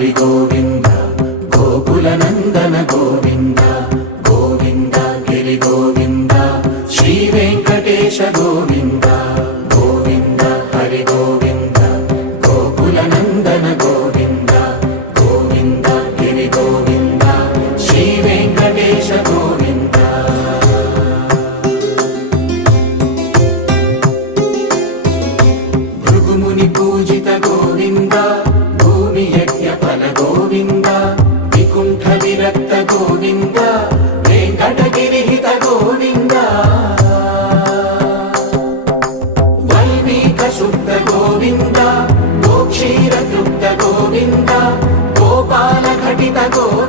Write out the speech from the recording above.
హరి గోవింద గోకుల నందన గోవింద గోవింద గిరి గోవింద శ్రీ వెంకటేశ గోవింద గోవింద హరి గోవింద గోకుల నందన గోవింద గోవింద గిరి గోవింద శ్రీ వెంకటేశ గోవింద భృగుముని పూజిత గోవింద భూమి యజ్ఞ ఫల గోవింద వికుంఠ విరక్త గోవింద వెంకటగిరిహిత గోవింద వైదిక శుద్ధ గోవింద గోక్షీర తృప్త గోవింద గోపాల ఘటిత గోవింద